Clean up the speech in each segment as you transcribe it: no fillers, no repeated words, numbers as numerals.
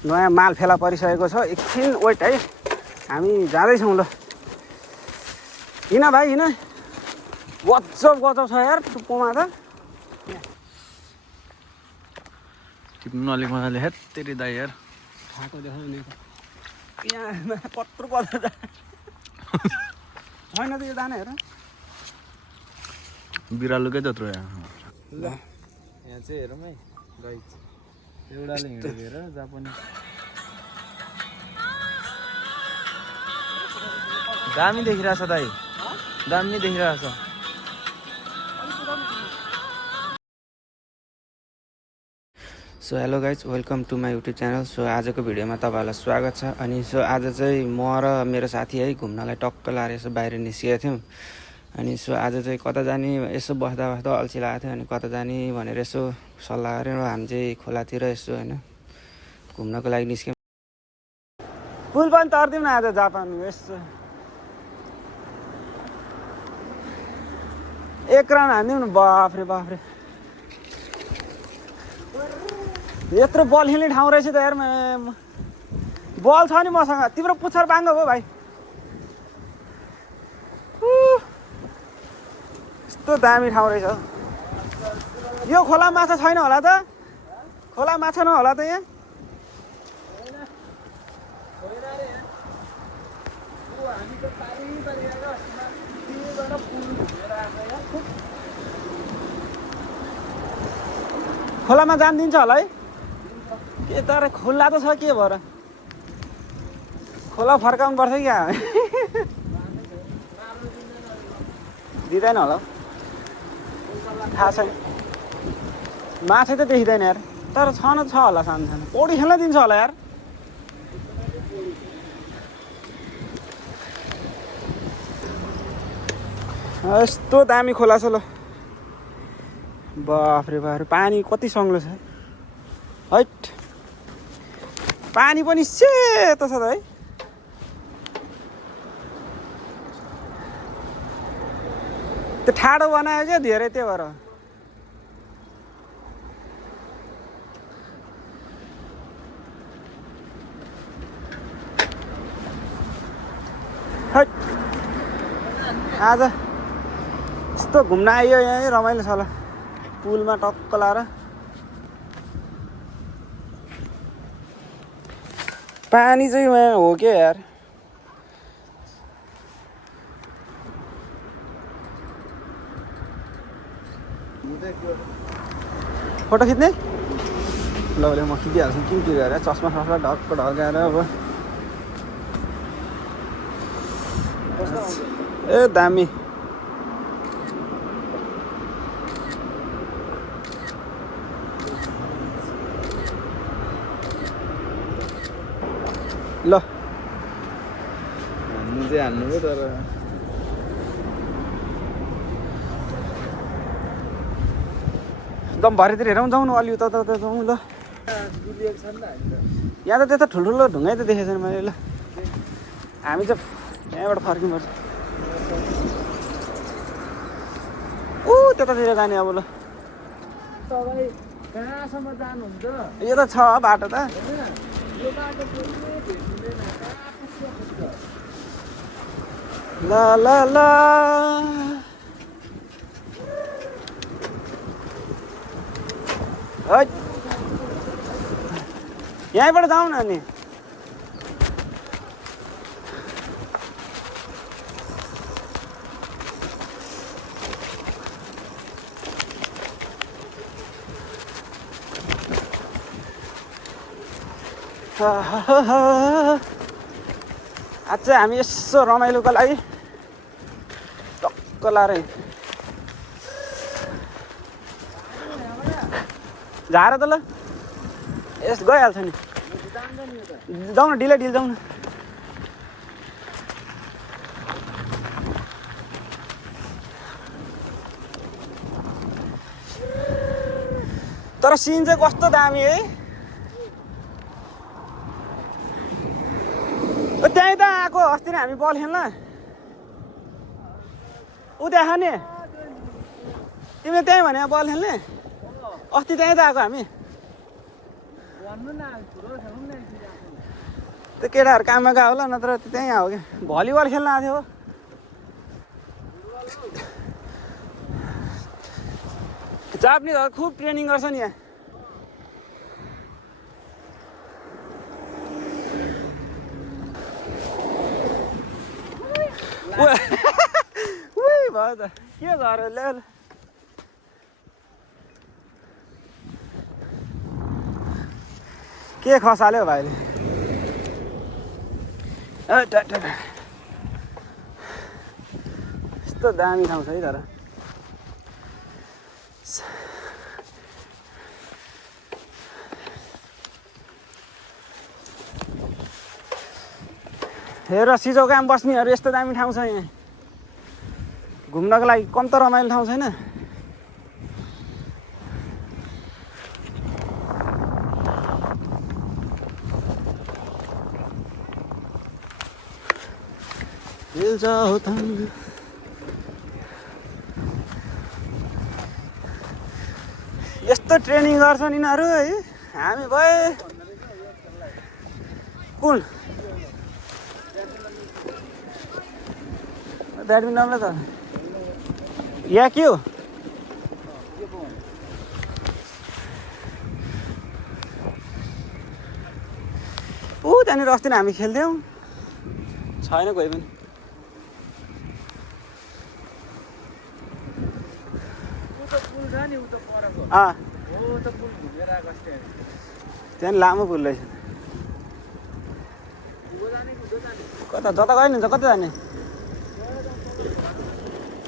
नयाँ माल फेला परिसकेको छ। एकछिन वेट है, हामी जाँदैछौँ। ल हिँड भाइ हिँड, गजब गजब छ यार टुप्पोमा त। टिप्नु अलिक मजाले हेत तेरि दाइ यार। खाएको देखाउने यहाँ कत्रो कत्रो होइन त यो दाना हेर, बिरालुकै जत्रो यहाँ। ल यहाँ चाहिँ हेरौँ है गाई एउटाले हिँडेको हेर जापानी दामी देखिरहेछ दाइ, दामी देखिरहेछ। So hello guys, welcome to my YouTube channel. So आजको भिडियोमा तपाईँहरूलाई स्वागत छ। अनि सो आज चाहिँ म र मेरो साथी है घुम्नलाई टक्क लाएर यसो बाहिर निस्केका थियौँ। अनि सो आज चाहिँ कता जाने यसो बस्दा बस्दा अल्छी लागेको थियो। अनि कता जाने भनेर यसो सल्लाह गरेर हामी चाहिँ खोलातिर यसो होइन घुम्नको लागि निस्क्यौँ। पुल पनि तर्दिउँ न आज जापान। यसो एक राउन्ड हान्दिउँ न। बाफ्रे बाफ्रे, यत्रो बल खेल्ने ठाउँ रहेछ त यार। बल छ नि मसँग, तिम्रो पुच्छर बाङ्गो हो भाइ। यस्तो दामी ठाउँ रहेछ। यो खोला माछा छैन होला त? खोला माछा नहोला त यहाँ? खोलामा जान दिन्छ होला है? के तर खुल्ला त छ, के भएर खोला फर्काउनु पर्छ क्या? दिँदैन होला, थाहा छैन। माछा त देखिँदैन यार, तर छन छ होला सानो सानो। पौडी खेल्न दिन्छ होला यार। यस्तो दामी खोला छ। ल बाफ्रे बाफ्रे, पानी कति सङ्लो छ हैट। पानी पनि सेतो छ त है। त्यो ठाडो बनायो क्या धेरै, त्यही भएर। हैट, आज यस्तो घुम्न आइयो यहाँ, रमाइलो छ। ल पुलमा टक्क लाएर पानी चाहिँ यहाँ हो क्या यार। फोटो खिच्ने? ल ल म खिचिहाल्छु। के गरेर चस्मा सस्मा ढक्क ढल्काएर अब। ए दामी। ल हान्नु चाहिँ हान्नु हो, तर एकदम भरेतिर हेरौँ, जाउँ न अलि उता उता जाउँ। ल यहाँ त त्यता ठुल्ठुलो ढुङ्गै त देखेको छैन मैले। ल हामी चाहिँ यहाँबाट फर्किनुपर्छ। ऊ त्यतातिर जाने अब। ल तपाईँ कहाँसम्म जानुहुन्छ? यो त छ बाटो त। यो बाटो भेट्नुहुँदैन। ल ल ल है, यहीँबाट जाउँ न। अनि आज चाहिँ हामी यसो रमाइलोको लागि टक्क लाएर झार त। ल यस गइहाल्छ नि, जाउँ न, ढिलो ढिलो जाउँ न। तर सिन चाहिँ कस्तो दामी है। त्यहीँ त आएको अस्ति नै हामी बल खेल्न। ऊ देखा नि, तिमीले त्यहीँ भने बल खेल्ने। अस्ति त्यहीँ त आएको हामी। त्यो केटाहरू काममा गयो होला नत्र त्यहीँ आयो क्या भलिबल खेल्न आएको थियो जापानिजहरू खुब ट्रेनिङ गर्छ नि यहाँ भयो त के झऱ्यो ल्याउ के खसाल्यो भाइले यस्तो दामी ठाउँ छ है तर हेर सिजौकामा बस्नेहरू यस्तो दामी ठाउँ छ यहाँ घुम्नको लागि कम त रमाइलो ठाउँ छैन यस्तो ट्रेनिङ गर्छन् यिनीहरू है हामी भए कुन ब्याडमिन्टनले त या के हो त्यहाँनिर अस्ति हामी खेल्थ्यौँ छैन कोही पनि त्यहाँ लामो पुल रहेछ कता जता गयो नि कता जाने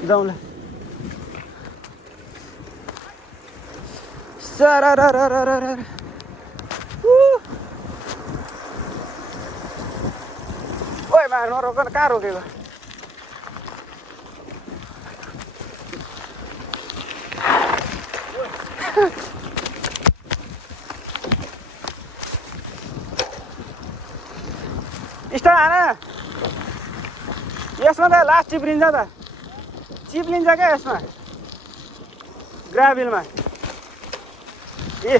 जाउँ ल ओइ मा नरोक न कहाँ रोकेको स्टार हान यसमा त लास्ट चिप्लिन्छ त चिप्लिन्छ क्या यसमा ग्राभिलमा ए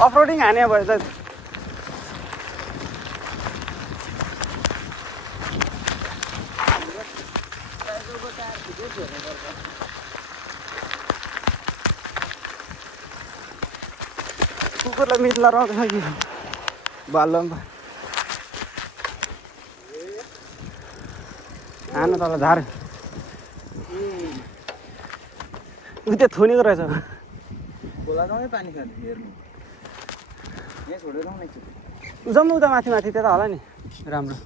अफरोडिङ हाने भयो त कुकुरलाई मिट लडाउँछ कि बाल्लोमा हानु तल झार उ त्यो थुनेको रहेछ खोलासँगै पानी खाने हेर्नु यहाँ छोडेर जम्मू उता माथि माथि त्यता होला नि राम्रो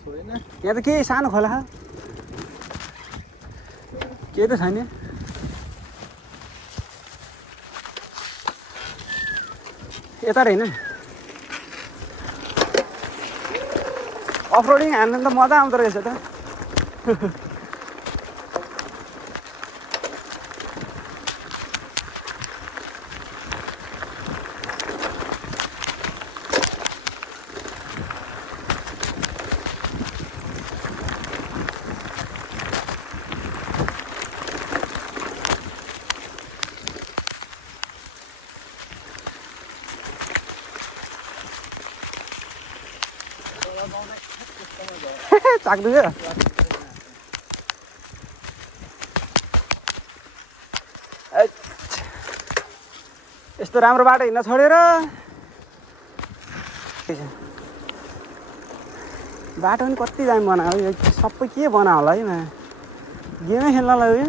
छोडेन यहाँ त केही सानो खोला केही त छैन यता रहेन अफरोडिङ हान्नु त मजा आउँदो रहेछ त चाक्दुन्छ यस्तो राम्रो बाटो हिँड्न छोडेर बाटो पनि कति दामी बनायो सबै के बनायो होला है मा गेमै खेल्नलाई हो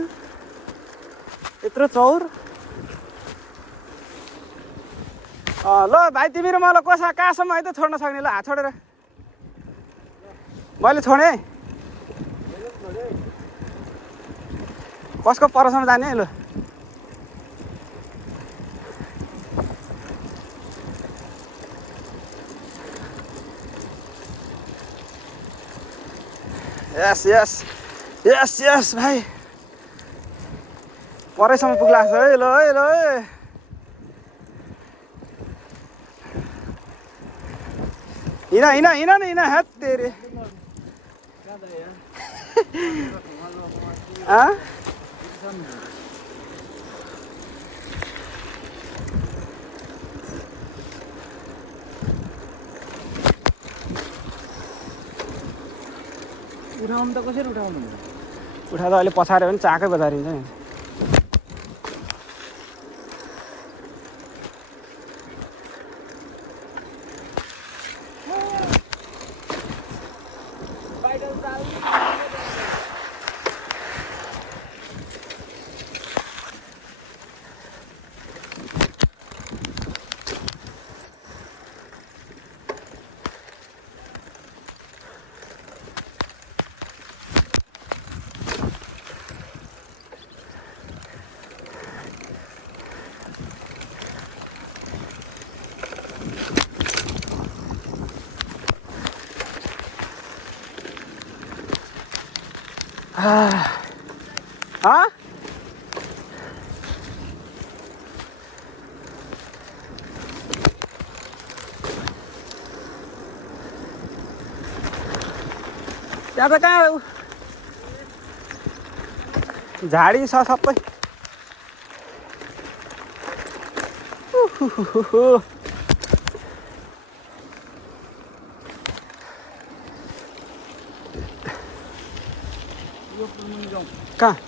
यत्रो चौर ल भाइ तिमी र मलाई कोसा कहाँसम्म है त छोड्न सक्ने ल हात छोडेर मैले छोडेँ कसको परसम्म जाने ल यस यस यस यस भाइ परैसम्म पुग्ला छ है ल है ल हिँड हिँड हिँड न हिँड हात तेरे उठाउनु त कसरी उठाउनु उठाउँदा अहिले पछाऱ्यो भने चाकै बजारिन्छ नि त्यहाँ त कहाँ झाडी छ सबै कहाँ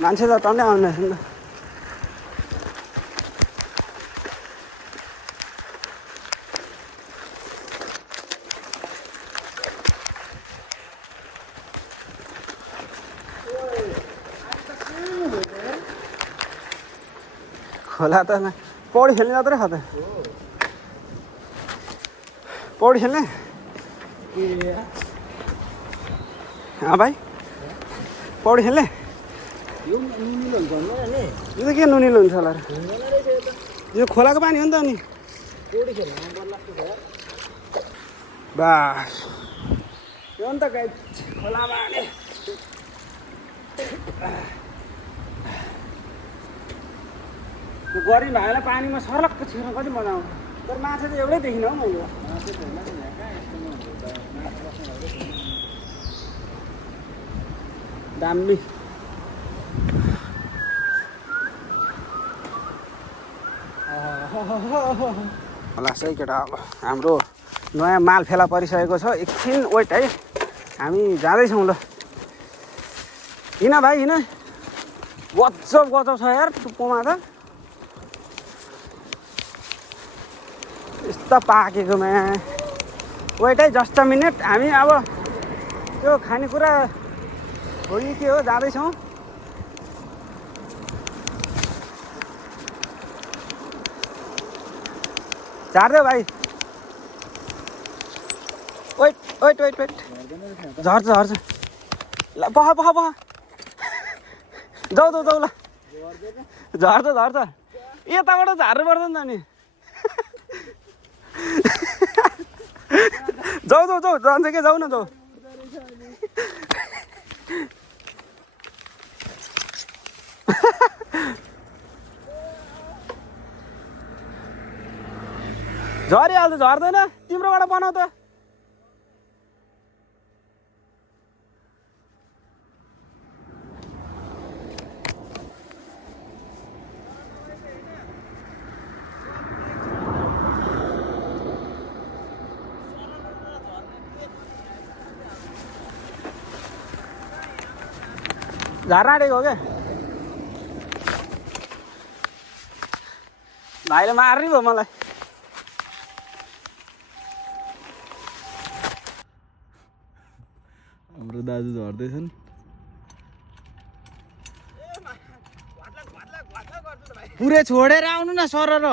मान्छे त टन्नै आउँदैछ नि त खोला त पौडी खेल्ने मात्रै छ त पौडी खेल्ने भाइ पौडी खेल्ने यो त के नुनिलो हुन्छ होला र यो खोलाको पानी हो नि त अनि बास यो नि त गाई खोलामा हाने गरी भाइलाई पानीमा सर्लक्क छिर्न कति मजा आउँछ तर माछा चाहिँ एउटै देखिनँ हौ मैले दामी होला सही केटा अब हाम्रो नयाँ माल फेला परिसकेको छ एकछिन वेट है हामी जाँदैछौँ ल हिँड भाइ हिँड गजब गजब छ यार टुप्पोमा त यस्तो पाकेकोमा वेट है जस्ट अ मिनट हामी अब त्यो खानेकुरा हो कि के हो जाँदैछौँ झार्दै भाइ वेट वेट वेट वेट झर्छ झर्छ ल पख पख पख जाऊ जाऊ जाऊ ल झर्छ झर्छ यताबाट झार्नु पर्छ नि त नि जाऊ जाऊ जाऊ जान्छ के जाऊ न जाऊ झरिहाल्छ झर्दैन तिम्रोबाट बनाऊ त झर्ना आँटेको हो क्या भाइले मार्ने भयो मलाई हाम्रो दाजु झर्दैछन् पुरै छोडेर आउनु न सर र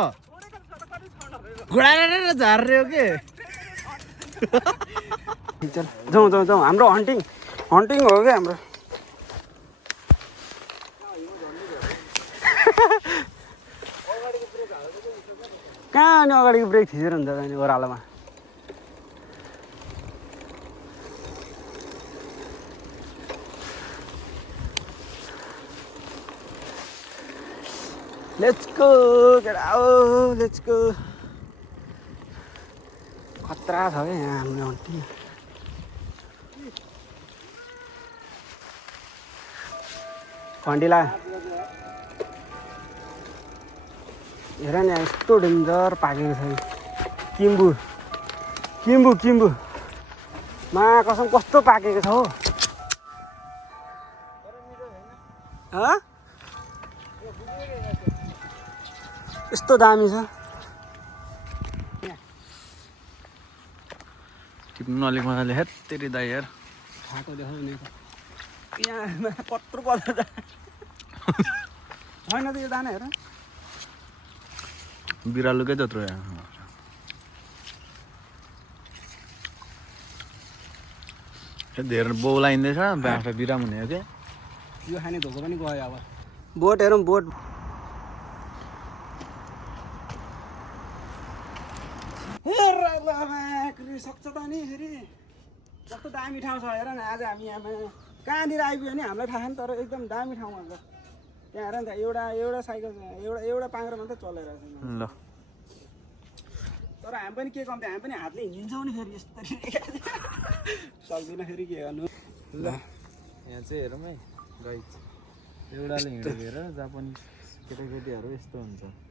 घुडाएर झार्ने हो के जाउँ जाउँ जाउँ हाम्रो हन्टिङ हन्टिङ हो क्या हाम्रो कहाँ अनि अगाडिको ब्रेक थिचेर हुन्छ नि ओह्रालोमा लेट्स गो केटा ओ लेट्स गो खतरा छ क्या यहाँ हाम्रो हन्टी खन्डीला हेर नि यस्तो डेन्जर पाकेको छ किम्बु किम्बु किम्बु मा कसम कस्तो पाकेको छ हो यस्तो दामी छ टिप्नु नलिक मजाले हेत तेरी दाइ यार खाएको देखाउने यहाँ कत्रो पर्छ छैन त यो दाना हेर बिरालुकै जत्रो यहाँ धेरै बौलाइँदैछ बाख्रा बिराम हुने हो क्या यो खाने धोको पनि गयो अब बोट हेरौँ बोट सक्छ त नि फेरि कस्तो दामी ठाउँ छ हेर न आज हामी यहाँ कहाँनिर आइपुग्यो भने हामीलाई थाहा छैन तर एकदम दामी ठाउँमा छ त्यहाँ हेर नि त एउटा साइकल एउटा पाङ्ग्रो मात्रै चलाइरहेको छ ल तर हामी पनि के कम्ती हामी पनि हातले हिँडिन्छौँ नि फेरि यस्तरी सक्दिनँ फेरि के गर्नु ल यहाँ चाहिँ हेरौँ है गाई एउटाले हिँडेको हेर जापानिज केटाकेटीहरू यस्तो हुन्छ